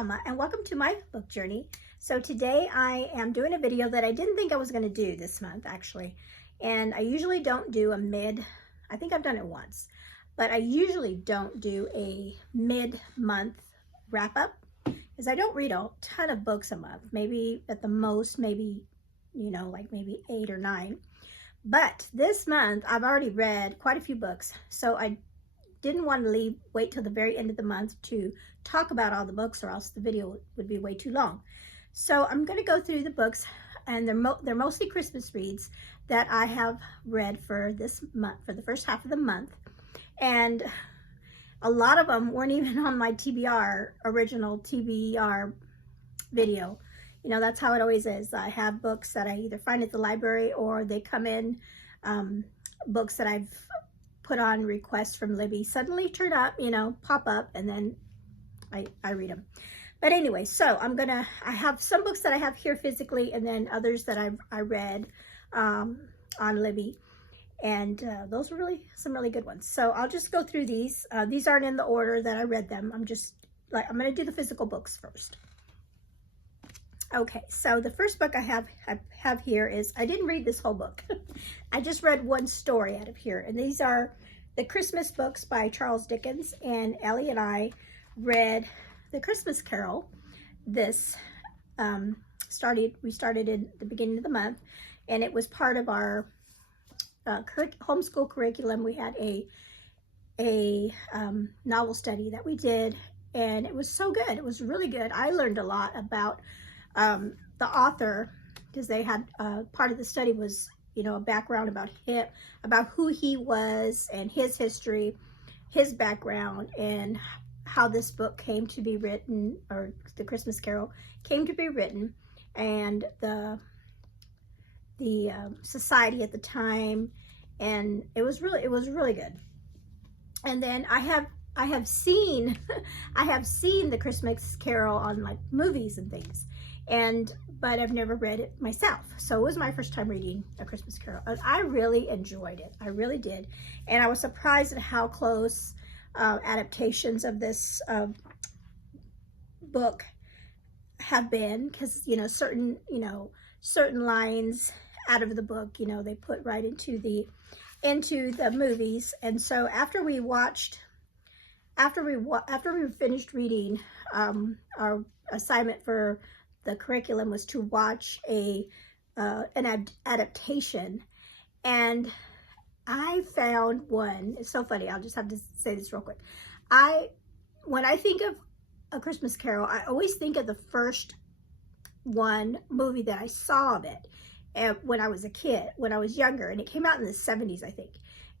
Alma and welcome to my book journey. So today I am doing a video that I didn't think I was going to do this month actually. And I usually don't do a I think I've done it once, but I usually don't do a mid-month wrap-up because I don't read a ton of books a month. Maybe at the most, maybe, like maybe 8 or 9. But this month I've already read quite a few books. So I didn't want to wait till the very end of the month to talk about all the books, or else the video would be way too long. So I'm going to go through the books, and they're mostly Christmas reads that I have read for this month, for the first half of the month. And a lot of them weren't even on my original TBR video. That's how it always is. I have books that I either find at the library or they come in, books that I've put on requests from Libby suddenly turn up, pop up, and then I read them. But anyway, so I have some books that I have here physically, and then others that I read on Libby, and those were some really good ones. So I'll just go through these. These aren't in the order that I read them. I'm going to do the physical books first. Okay, so the first book I have here is, I didn't read this whole book. I just read one story out of here, and these are the Christmas books by Charles Dickens, and Ellie and I read The Christmas Carol. This we started in the beginning of the month, and it was part of our homeschool curriculum. We had a novel study that we did, and it was so good. It was really good. I learned a lot about the author, because they had part of the study was a background about him, about who he was and his history, his background, and how this book came to be written, or The Christmas Carol came to be written, and the society at the time. And it was really good. And then I have seen The Christmas Carol on like movies and things, but I've never read it myself. So it was my first time reading A Christmas Carol, and I really enjoyed it. I really did. And I was surprised at how close adaptations of this book have been, because certain lines out of the book they put right into the movies. And so after we finished reading, our assignment for the curriculum was to watch an adaptation, and I found one. It's so funny. I'll just have to say this real quick. When I think of A Christmas Carol, I always think of the first movie that I saw of it, when I was a kid, when I was younger, and it came out in the 70s, I think.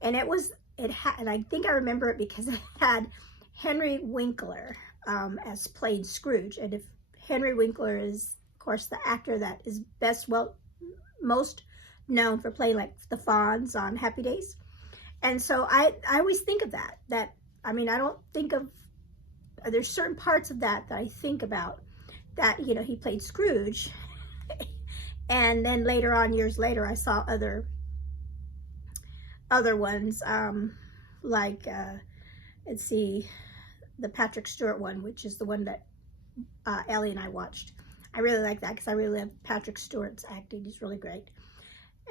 And and I think I remember it because it had Henry Winkler as played Scrooge. And if Henry Winkler is, of course, the actor that is most known for playing like the Fonz on Happy Days. And so I always think of that. I don't think of, there's certain parts of that I think about, that, he played Scrooge. And then later on, years later, I saw other ones, like, let's see, the Patrick Stewart one, which is the one that Ellie and I watched. I really like that because I really love Patrick Stewart's acting. He's really great.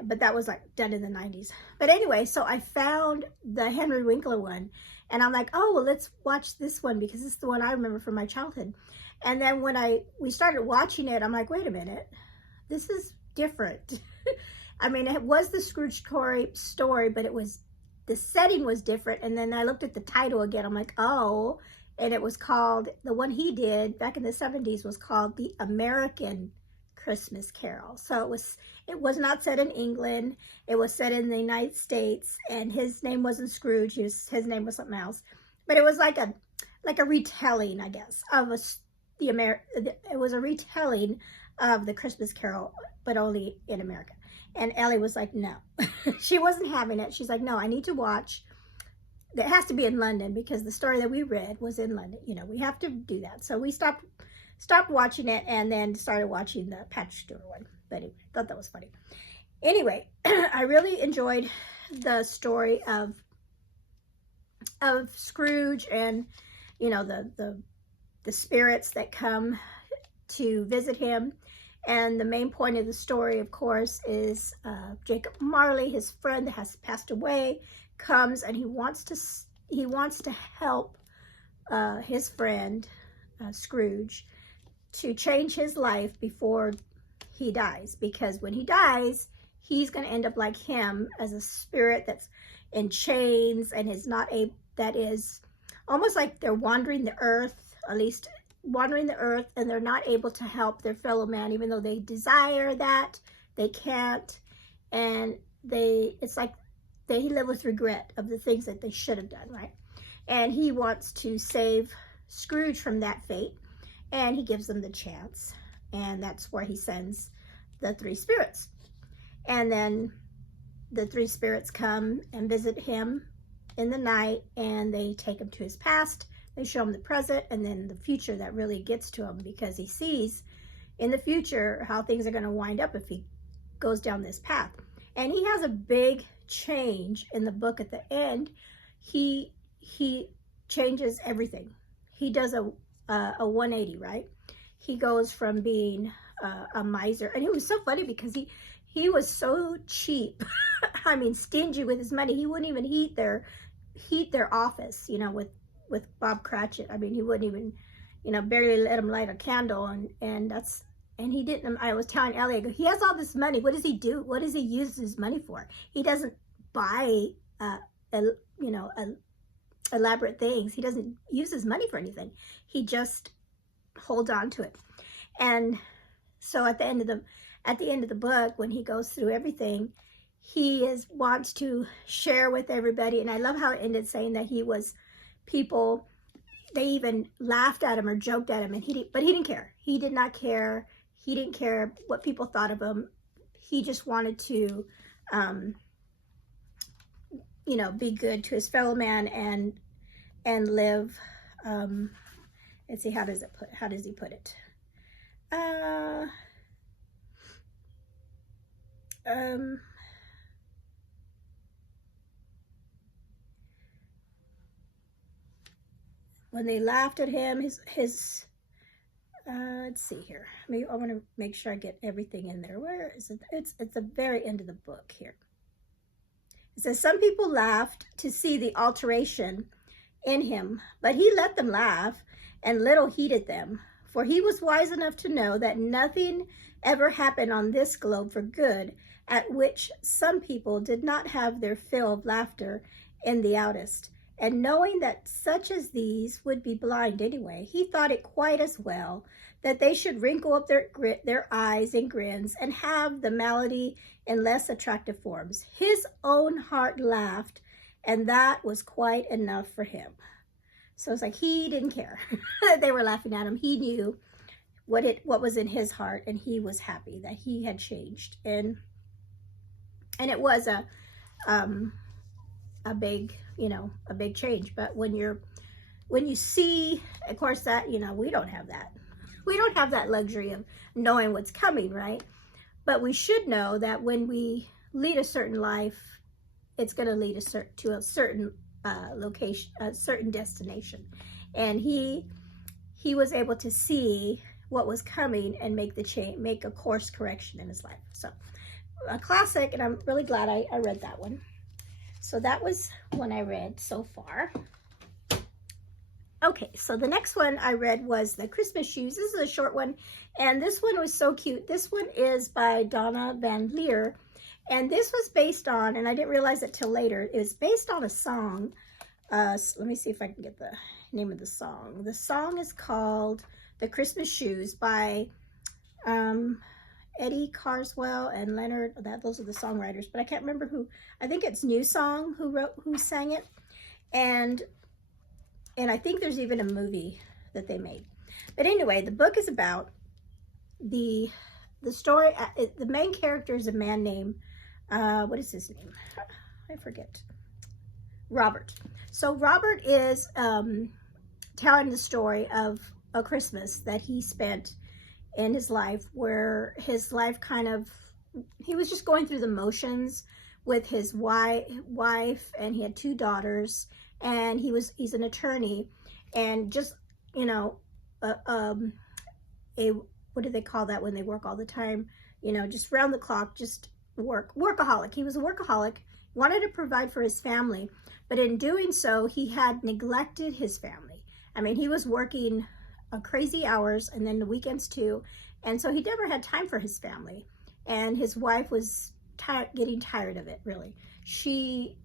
But that was like done in the 90s. But anyway, so I found the Henry Winkler one, and I'm like, oh, well, let's watch this one because it's the one I remember from my childhood. And then when we started watching it, I'm like, wait a minute, this is different. It was the Scrooge story, but the setting was different. And then I looked at the title again. I'm like, oh, and it was called, the one he did back in the 70s was called The American Christmas Carol. So it was not set in England. It was set in the United States, and his name wasn't Scrooge. His name was something else. But it was like a retelling, I guess, of it was a retelling of The Christmas Carol, but only in America. And Ellie was like, no. She wasn't having it. She's like, no, I need to watch. It has to be in London because the story that we read was in London. We have to do that. So we stopped watching it and then started watching the Patrick Stewart one. But anyway, I thought that was funny. Anyway, I really enjoyed the story of Scrooge, and the the spirits that come to visit him. And the main point of the story, of course, is Jacob Marley, his friend that has passed away, comes and he wants to help his friend Scrooge to change his life before he dies, because when he dies, he's going to end up like him, as a spirit that's in chains and is not a, that is almost like they're wandering the earth, at least wandering the earth, and they're not able to help their fellow man, even though they desire that, they can't, and it's like they live with regret of the things that they should have done, right? And he wants to save Scrooge from that fate, and he gives them the chance, and that's where he sends the three spirits. And then the three spirits come and visit him in the night, and they take him to his past, they show him the present, and then the future that really gets to him, because he sees in the future how things are going to wind up if he goes down this path. And he has a big change in the book at the end. He changes everything. He does a 180, right? He goes from being a miser, and it was so funny because he was so cheap. I mean, stingy with his money. He wouldn't even heat their office, you know, with Bob Cratchit. I mean, he wouldn't even, you know, barely let him light a candle, and he didn't. I was telling Ellie, I go, he has all this money. What does he do? What does he use his money for? He doesn't buy, elaborate things. He doesn't use his money for anything. He just holds on to it. And so at the end of the book, when he goes through everything, he wants to share with everybody. And I love how it ended saying that people, they even laughed at him or joked at him, but he didn't care. He did not care. He didn't care what people thought of him. He just wanted to, be good to his fellow man and live. Let's see, how does he put it? When they laughed at him, his let's see here. Maybe I want to make sure I get everything in there. Where is it? It's at the very end of the book here. It says, some people laughed to see the alteration in him, but he let them laugh and little heeded them, for he was wise enough to know that nothing ever happened on this globe for good, at which some people did not have their fill of laughter in the outest. And knowing that such as these would be blind anyway, he thought it quite as well that they should wrinkle up their eyes and grins and have the malady in less attractive forms. His own heart laughed, and that was quite enough for him. So it's like he didn't care. They were laughing at him. He knew what was in his heart, and he was happy that he had changed. And it was a big change. But when you see, of course, that, we don't have that. We don't have that luxury of knowing what's coming, right? But we should know that when we lead a certain life, it's going to lead us to a certain location, a certain destination. And he was able to see what was coming and make a course correction in his life. So a classic, and I'm really glad I read that one. So that was one I read so far. Okay, so the next one I read was The Christmas Shoes. This is a short one, and this one was so cute. This one is by Donna VanLiere, and this was based on, and I didn't realize it till later, it was based on a song. So let me see if I can get the name of the song. The song is called The Christmas Shoes by Eddie Carswell and Leonard. Those are the songwriters, but I can't remember who. I think it's New Song who sang it, and I think there's even a movie that they made. But anyway, the book is about the story. The main character is a man named what is his name? I forget. Robert. So Robert is telling the story of a Christmas that he spent in his life, where his life he was just going through the motions with his wife, and he had 2 daughters, and he's an attorney, and just, a what do they call that when they work all the time? You know, just round the clock, just workaholic. He was a workaholic, wanted to provide for his family, but in doing so, he had neglected his family. I mean, he was working crazy hours and then the weekends too, and so he never had time for his family. And his wife was getting tired of it, really. She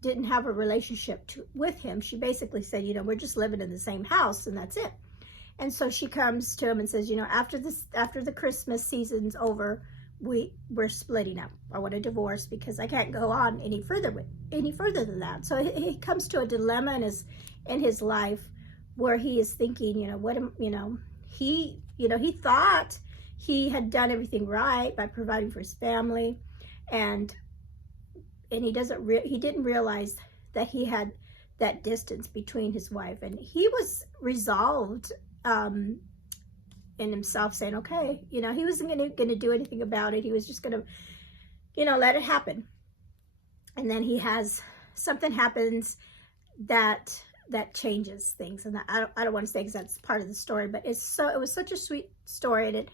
didn't have a relationship with him. She basically said, you know, we're just living in the same house and that's it. And so she comes to him and says, you know, after the Christmas season's over, we're splitting up. I want a divorce because I can't go on any further than that. So he comes to a dilemma in his life where he is thinking, he thought he had done everything right by providing for his family, and he didn't realize that he had that distance between his wife, and he was resolved in himself, saying, okay, you know, he wasn't going to do anything about it. He was just going to, you know, let it happen. And then something happens that changes things. And I don't want to say because that's part of the story, but it was such a sweet story, and it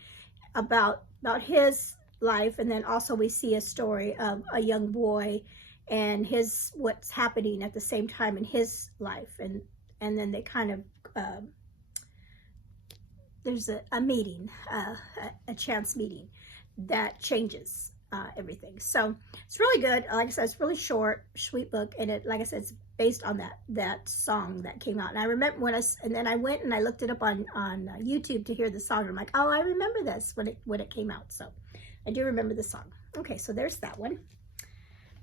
about his life. And then also we see a story of a young boy and what's happening at the same time in his life. And then they kind of, there's a meeting, a chance meeting that changes everything. So it's really good. Like I said, it's really short, sweet book, and it, like I said, it's based on that song that came out. And I remember and then I went and I looked it up on YouTube to hear the song. And I'm like, oh, I remember this when it came out. So I do remember the song. Okay, so there's that one.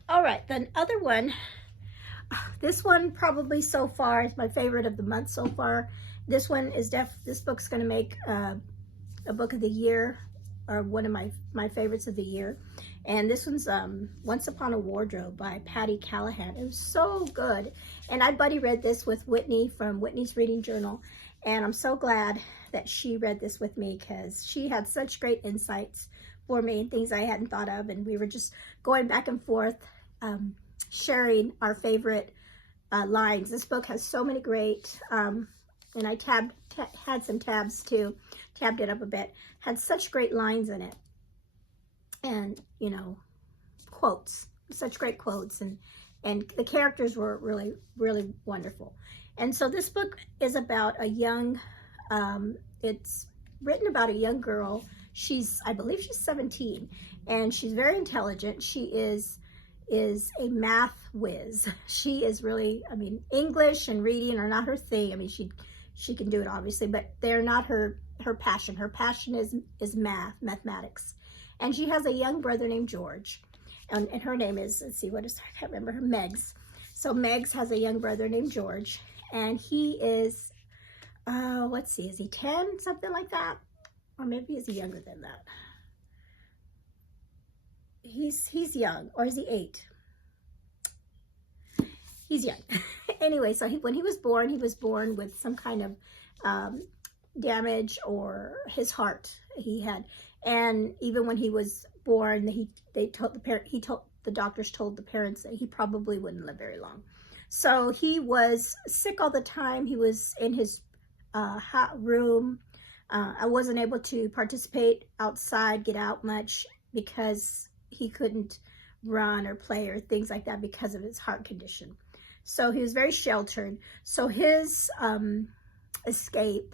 All right, the other one. This one probably so far is my favorite of the month so far. This one is this book's going to make a book of the year, or one of my favorites of the year. And this one's Once Upon a Wardrobe by Patti Callahan. It was so good. And I buddy read this with Whitney from Whitney's Reading Journal. And I'm so glad that she read this with me, because she had such great insights for me and things I hadn't thought of. And we were just going back and forth, sharing our favorite lines. This book has so many great, and I had some tabs too, tabbed it up a bit, had such great lines in it. And, you know, quotes, such great quotes, and the characters were really, really wonderful. And so this book is about a young, it's written about a young girl. I believe she's 17, and she's very intelligent. She is a math whiz. She is really, I mean, English and reading are not her thing. I mean, she can do it obviously, but they're not her passion. Her passion is mathematics. And she has a young brother named George, and her name is, let's see, I can't remember her, Megs. So Megs has a young brother named George, and he is, let's see, is he 10, something like that? Or maybe is he younger than that? He's young, or is he 8? He's young. Anyway, so when he was born with some kind of damage, or his heart he had. And even when he was born, the doctors told the parents that he probably wouldn't live very long. So he was sick all the time. He was in his hot room. I wasn't able to participate outside, get out much, because he couldn't run or play or things like that because of his heart condition. So he was very sheltered. So his escape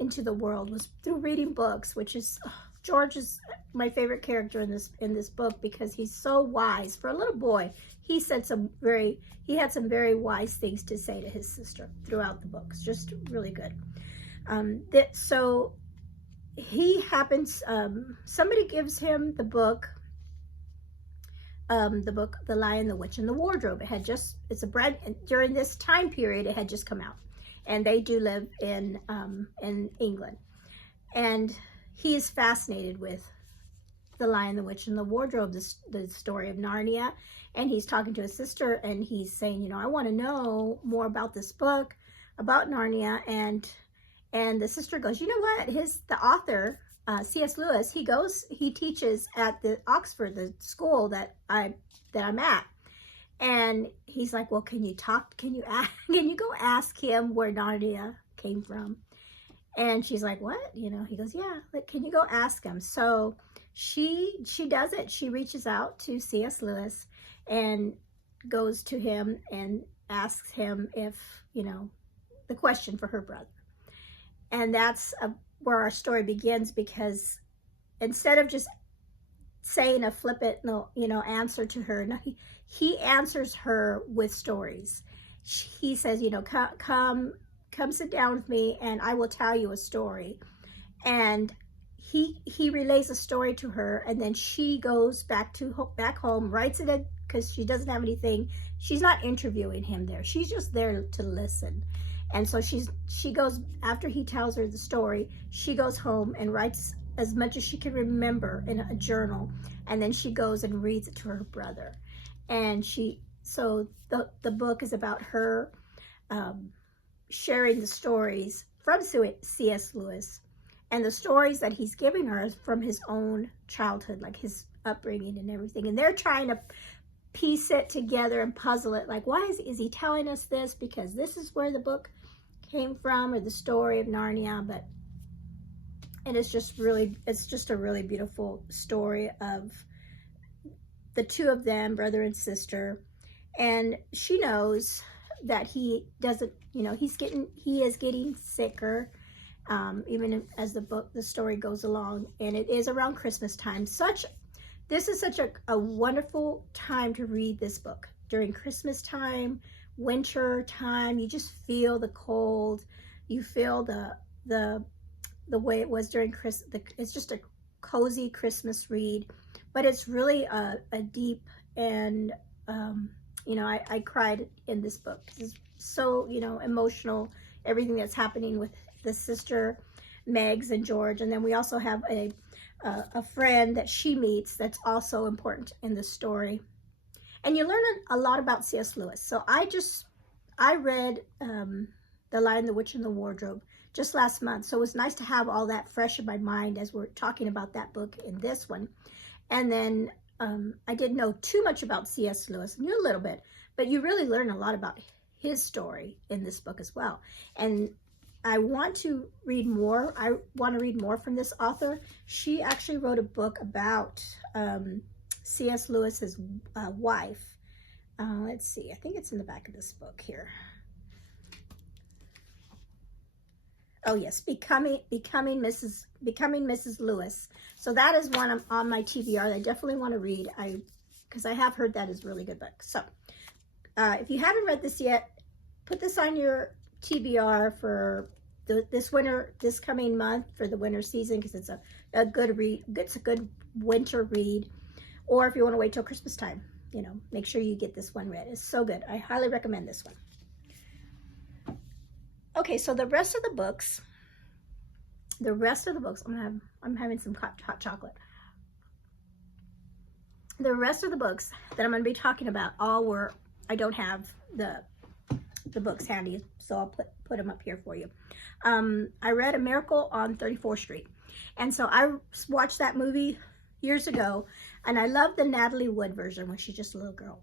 into the world was through reading books, which is, George is my favorite character in this book, because he's so wise. For a little boy, he had some very wise things to say to his sister throughout the books. Just really good. So he happens, somebody gives him the book, The Lion, the Witch, and the Wardrobe. During this time period, it had just come out. And they do live in England. And he is fascinated with The Lion, the Witch, and the Wardrobe, the story of Narnia. And he's talking to his sister, and he's saying, you know, I want to know more about this book, about Narnia. And the sister goes, you know what? The author, C.S. Lewis, he teaches at the Oxford, the school that I'm at. And he's like, well, can you go ask him where Narnia came from? And she's like, what? You know, he goes, yeah, like, can you go ask him? So she does it. She reaches out to C.S. Lewis and goes to him and asks him if, you know, the question for her brother. And that's where our story begins, because instead of just saying a flippant, you know, answer to her, no, he answers her with stories. He says, you know, come sit down with me and I will tell you a story. And he relays a story to her, and then she goes back home, writes it, because she doesn't have anything. She's not interviewing him there. She's just there to listen. And so she goes, after he tells her the story, she goes home and writes as much as she can remember in a journal, and then she goes and reads it to her brother. And so the book is about her sharing the stories from C.S. Lewis, and the stories that he's giving her is from his own childhood, like his upbringing and everything. And they're trying to piece it together and puzzle it, like, why is he telling us this? Because this is where the book came from, or the story of Narnia. But it's just a really beautiful story of the two of them, brother and sister. And she knows that he doesn't, you know, he is getting sicker, even as the story goes along. And it is around Christmas time. This is such a wonderful time to read this book during Christmas time, winter time. You just feel the cold. You feel the way it was during Christmas. It's just a cozy Christmas read, but it's really a deep, and you know, I cried in this book. It's so, you know, emotional, everything that's happening with the sister Megs and George. And then we also have a friend that she meets that's also important in the story. And you learn a lot about C.S. Lewis. So I read The Lion, the Witch, and the Wardrobe just last month. So it was nice to have all that fresh in my mind as we're talking about that book in this one. And then I didn't know too much about C.S. Lewis. I knew a little bit, but you really learn a lot about his story in this book as well. And I want to read more. I want to read more from this author. She actually wrote a book about C.S. Lewis's wife. Let's see. I think it's in the back of this book here. Oh yes, Becoming Mrs. Lewis. So that is one on my TBR that I definitely want to read. Because I have heard that is a really good book. So if you haven't read this yet, put this on your TBR for this coming month, for the winter season, because it's a good read. It's a good winter read. Or if you want to wait till Christmas time, you know, make sure you get this one read. It's so good. I highly recommend this one. Okay, so the rest of the books, I'm having some hot chocolate. The rest of the books that I'm going to be talking about I don't have the books handy, so I'll put them up here for you. I read A Miracle on 34th Street. And so I watched that movie years ago, and I love the Natalie Wood version when she's just a little girl.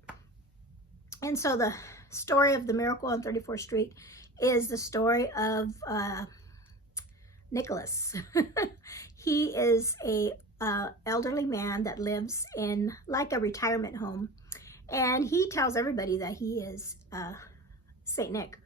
And so the story of The Miracle on 34th Street is the story of Nicholas. He is a elderly man that lives in like a retirement home, and he tells everybody that he is Saint Nick.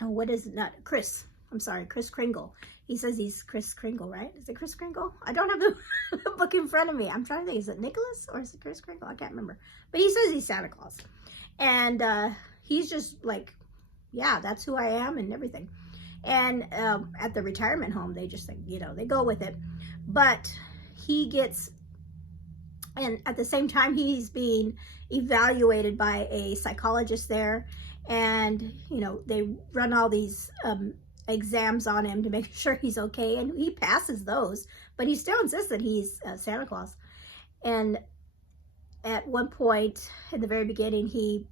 Oh, what is it? Not Chris. I'm sorry, Chris Kringle. He says he's Chris Kringle, right? Is it Chris Kringle? I don't have the book in front of me. I'm trying to think. Is it Nicholas or is it Chris Kringle? I can't remember. But he says he's Santa Claus. And he's just like, yeah, that's who I am and everything. And at the retirement home, they just think, you know, they go with it. But he gets, and at the same time, he's being evaluated by a psychologist there. And, you know, they run all these exams on him to make sure he's okay. And he passes those, but he still insists that he's Santa Claus. And at one point in the very beginning, he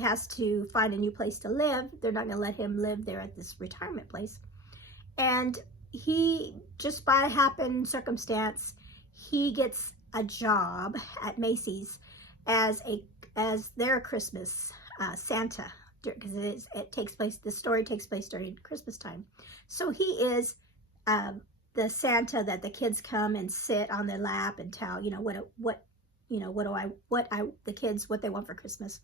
has to find a new place to live. They're not going to let him live there at this retirement place. And he, just by happen circumstance, he gets a job at Macy's as their Christmas Santa because it takes place, the story takes place during Christmas time. So he is the Santa that the kids come and sit on their lap and tell, what the kids, what they want for Christmas.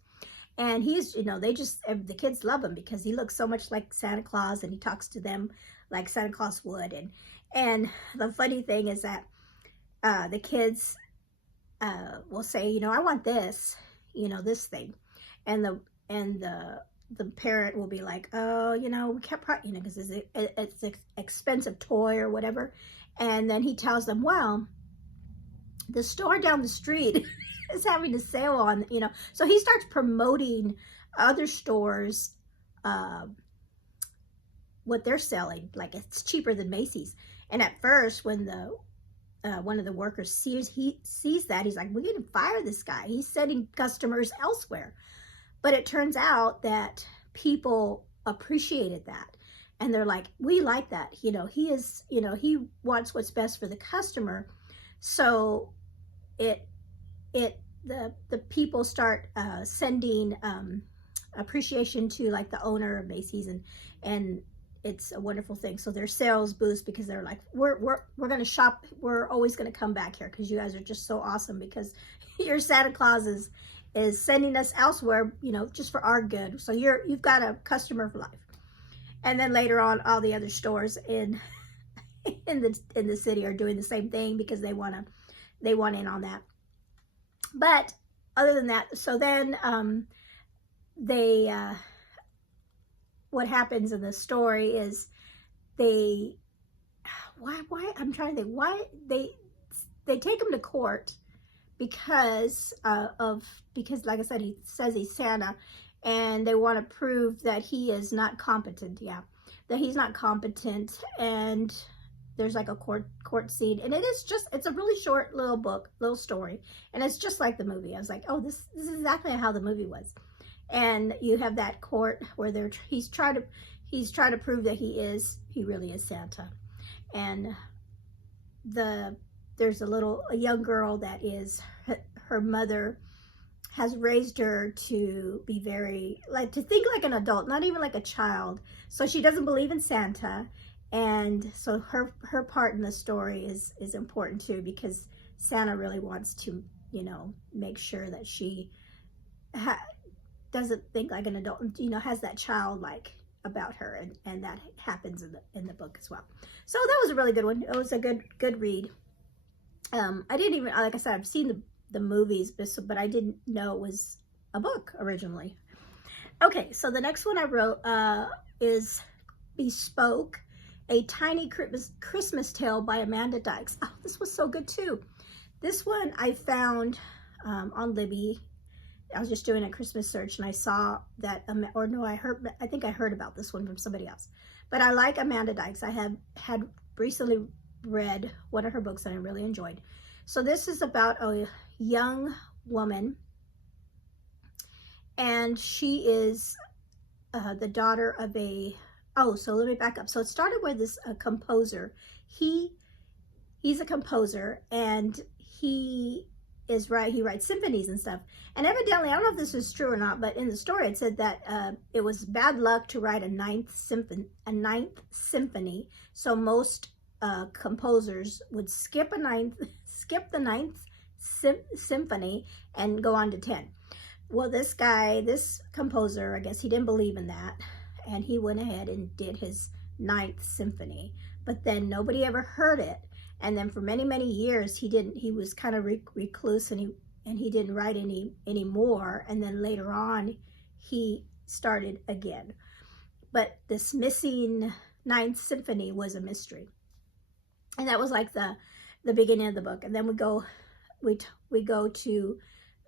And he's, the kids love him because he looks so much like Santa Claus, and he talks to them like Santa Claus would. And the funny thing is that the kids will say, I want this, this thing. And the parent will be like, oh, we kept, because it's an expensive toy or whatever. And then he tells them, well, the store down the street is having a sale on, so he starts promoting other stores, what they're selling, like it's cheaper than Macy's. And at first, when one of the workers sees that, he's like, we're going to fire this guy. He's sending customers elsewhere. But it turns out that people appreciated that. And they're like, we like that. He is, he wants what's best for the customer. So the people start sending appreciation to like the owner of Macy's, and it's a wonderful thing. So their sales boost because they're like, we're going to shop. We're always going to come back here because you guys are just so awesome, because your Santa Claus is sending us elsewhere, just for our good. So you've got a customer for life. And then later on, all the other stores in the city are doing the same thing because they want in on that. But other than that, so then what happens in the story is I'm trying to think why they take him to court because like I said, he says he's Santa, and they want to prove that he is not competent. Yeah, that he's not competent. And there's like a court scene, and it's a really short little story, and it's just like the movie. I was like, oh, this is exactly how the movie was. And you have that court where he's trying to prove that he really is Santa. And there's a young girl that is, her mother has raised her to be to think like an adult, not even like a child. So she doesn't believe in Santa. And so her part in the story is important too, because Santa really wants to, make sure that she doesn't think like an adult, has that childlike about her, and that happens in the book as well. So that was a really good one. It was a good read. I didn't even, like I said, I've seen the movies, but I didn't know it was a book originally. Okay, so the next one I wrote is Bespoke, a tiny Christmas tale by Amanda Dykes. Oh, this was so good too. This one I found on Libby. I was just doing a Christmas search, and I saw that, I think I heard about this one from somebody else. But I like Amanda Dykes. I had recently read one of her books and I really enjoyed. So this is about a young woman, and she is the daughter of so let me back up. So it started with this composer. He's a composer, and he writes symphonies and stuff. And evidently, I don't know if this is true or not, but in the story it said that it was bad luck to write a ninth symphony. So most composers would skip the ninth symphony and go on to 10. Well, this composer, I guess he didn't believe in that, and he went ahead and did his ninth symphony. But then nobody ever heard it. And then for many, many years, he was kind of recluse, and he didn't write any more. And then later on, he started again. But this missing ninth symphony was a mystery. And that was like the beginning of the book. And then we go to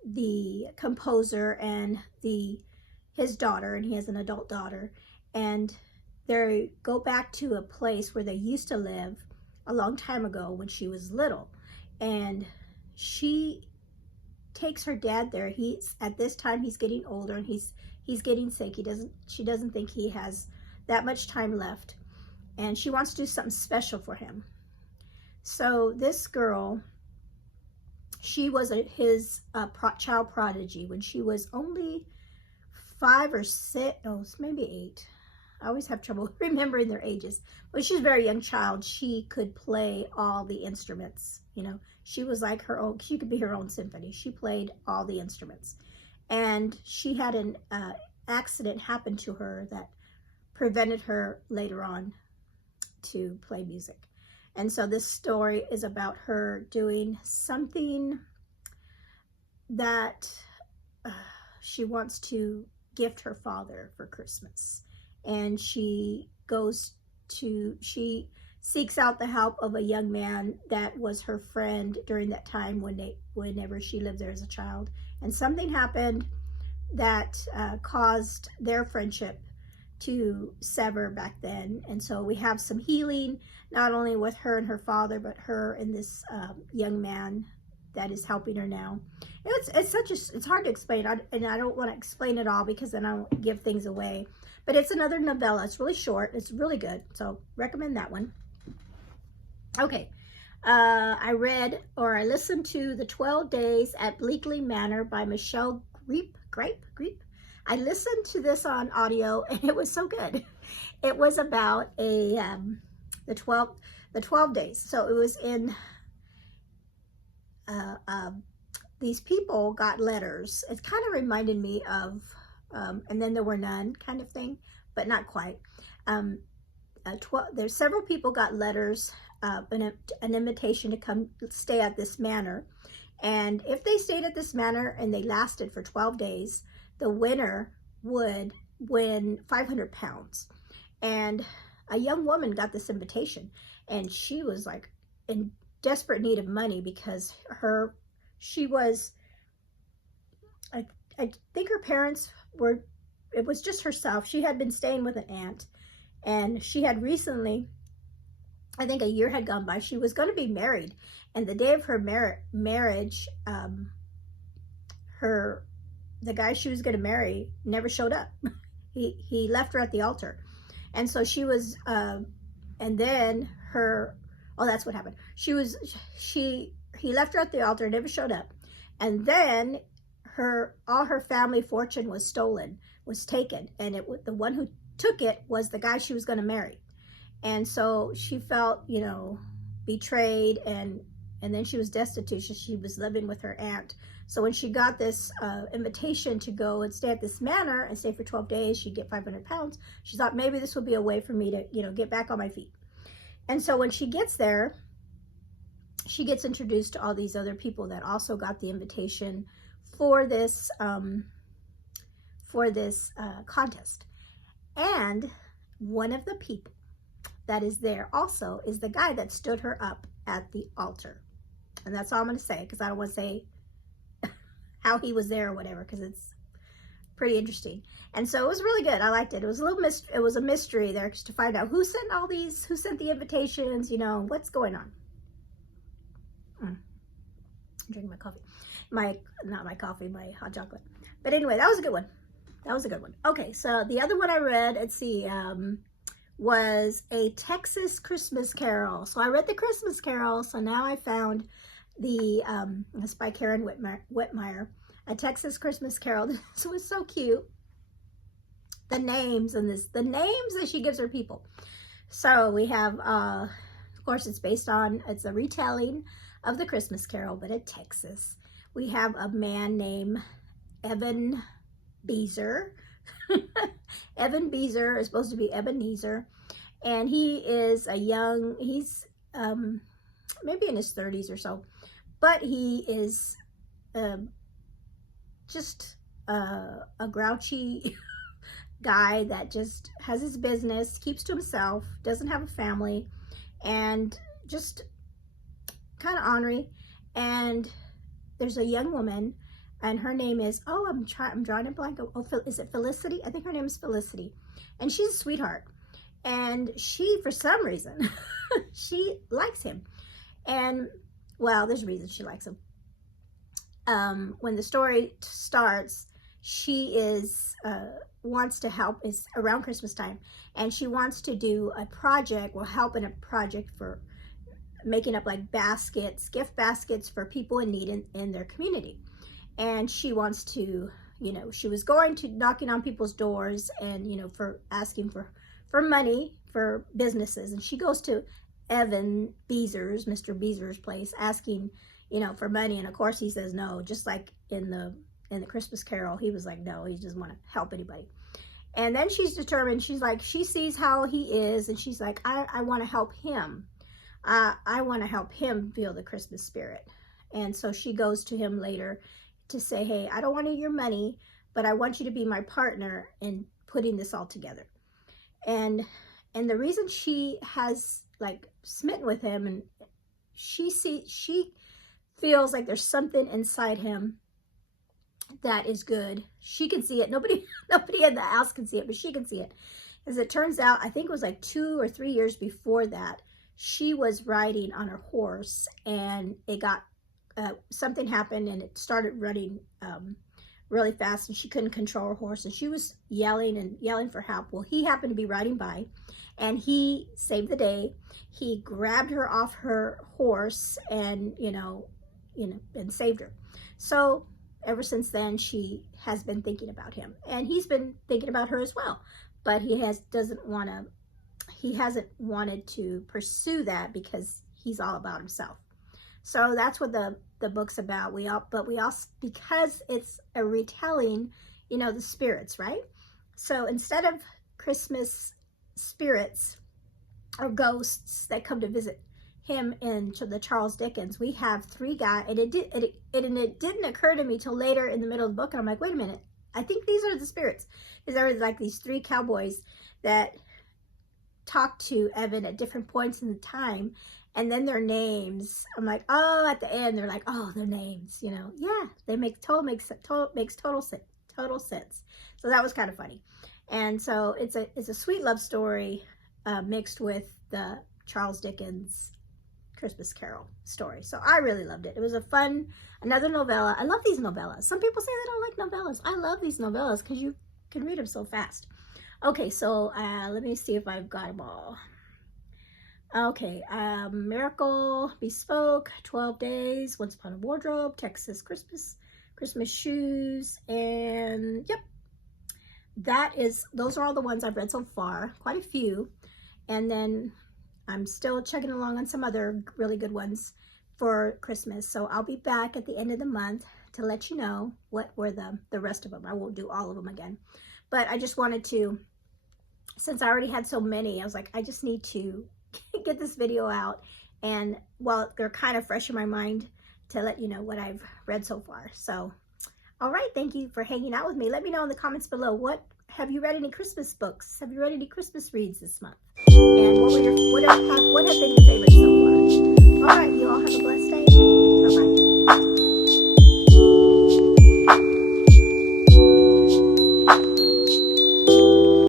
the composer and his daughter, and he has an adult daughter. And they go back to a place where they used to live a long time ago when she was little, and she takes her dad there. At this time he's getting older, and he's getting sick. She doesn't think he has that much time left, and she wants to do something special for him. So this girl, she was his child prodigy when she was only 5 or 6, oh, maybe 8. I always have trouble remembering their ages. When she was a very young child, she could play all the instruments. You know, she was like her own, she could be her own symphony. She played all the instruments. And she had an accident happen to her that prevented her later on to play music. And so this story is about her doing something that she wants to gift her father for Christmas. And she seeks out the help of a young man that was her friend during that time whenever she lived there as a child. And something happened that caused their friendship to sever back then. And so we have some healing, not only with her and her father, but her and this young man that is helping her now. It's hard to explain, and I don't want to explain it all because then I won't give things away. But it's another novella. It's really short. It's really good. So recommend that one. Okay. I listened to The 12 Days at Bleakly Manor by Michelle Griep. I listened to this on audio and it was so good. It was about the 12 days. So it was in these people got letters. It kind of reminded me of and then there were none kind of thing, but not quite. There's several people got letters, an invitation to come stay at this manor. And if they stayed at this manor and they lasted for 12 days, the winner would win 500 pounds. And a young woman got this invitation, and she was like in desperate need of money because she was, I think her parents were, it was just herself. She had been staying with an aunt, and she had recently, I think a year had gone by, she was going to be married. And the day of her marriage, the guy she was going to marry never showed up. He left her at the altar. And so she was, and then that's what happened. He left her at the altar, never showed up. And then all her family fortune was taken. And the one who took it was the guy she was going to marry. And so she felt, betrayed, and then she was destitute. She was living with her aunt. So when she got this invitation to go and stay at this manor and stay for 12 days, she'd get 500 pounds. She thought maybe this would be a way for me to, get back on my feet. And so when she gets there, she gets introduced to all these other people that also got the invitation for this contest. And one of the people that is there also is the guy that stood her up at the altar. And that's all I'm going to say, because I don't want to say how he was there or whatever, because it's pretty interesting. And so it was really good. I liked it. It was it was a mystery there to find out who sent the invitations, what's going on. I'm drinking my coffee. Not my coffee, my hot chocolate. But anyway, that was a good one. Okay, so the other one I read, let's see, was A Texas Christmas Carol. So I read the Christmas Carol, so now I found it's by Karen Witemeyer, A Texas Christmas Carol. This was so cute. The names that she gives her people. So we have, of course, it's a retelling of the Christmas Carol, but in Texas. We have a man named Evan Beezer. Evan Beezer is supposed to be Ebenezer, and he is he's maybe in his 30s or so, but he is just a grouchy guy that just has his business, keeps to himself, doesn't have a family, and just kind of ornery. And there's a young woman, and her name is, I'm drawing a blank. Is it Felicity? I think her name is Felicity. And she's a sweetheart. And she, for some reason, she likes him. And, well, there's a reason she likes him. When the story starts, she wants to help, it's around Christmas time, and she wants to do a project, help in a project for making up like gift baskets for people in need in their community. And she wants to, you know, she was going to knocking on people's doors and, you know, for asking for money for businesses. And she goes to Evan Beezer's, Mr. Beezer's place, asking, you know, for money. And of course he says no, just like in the Christmas Carol, he was like, no, he doesn't want to help anybody. And then she's determined, she's like, she sees how he is, and she's like, I want to help him. I want to help him feel the Christmas spirit. And so she goes to him later to say, hey, I don't want your money, but I want you to be my partner in putting this all together. And the reason she has like smitten with him, and she feels like there's something inside him that is good. She can see it. Nobody in the house can see it, but she can see it. As it turns out, I think it was like 2 or 3 years before that, she was riding on her horse, and it got something happened, and it started running really fast, and she couldn't control her horse, and she was yelling for help. Well, he happened to be riding by, and he saved the day. He grabbed her off her horse and and saved her. So ever since then, she has been thinking about him, and he's been thinking about her as well. But he hasn't wanted to pursue that because he's all about himself. So that's what the book's about. We also, because it's a retelling, you know, the spirits, right? So instead of Christmas spirits or ghosts that come to visit him into the Charles Dickens, we have 3 guys, and it didn't occur to me till later in the middle of the book, and I'm like, wait a minute, I think these are the spirits. Because there were like these 3 cowboys that talked to Evan at different points in the time, and then their names, I'm like, oh, at the end they're like, oh, their names, you know. Yeah, they makes total sense. So that was kind of funny. And so it's a sweet love story mixed with the Charles Dickens Christmas Carol story. So I really loved it. It was another novella. I love these novellas. Some people say they don't like novellas. I love these novellas because you can read them so fast. Okay, so let me see if I've got them all. Okay, Miracle, Bespoke, 12 Days, Once Upon a Wardrobe, Texas Christmas Shoes, and yep, those are all the ones I've read so far, quite a few. And then I'm still chugging along on some other really good ones for Christmas. So I'll be back at the end of the month to let you know what were the rest of them. I won't do all of them again. But I just wanted to, since I already had so many, I was like, I just need to get this video out. And while they're kind of fresh in my mind, to let you know what I've read so far. So, all right, thank you for hanging out with me. Let me know in the comments below, have you read any Christmas books? Have you read any Christmas reads this month? And what have been your favorites so far?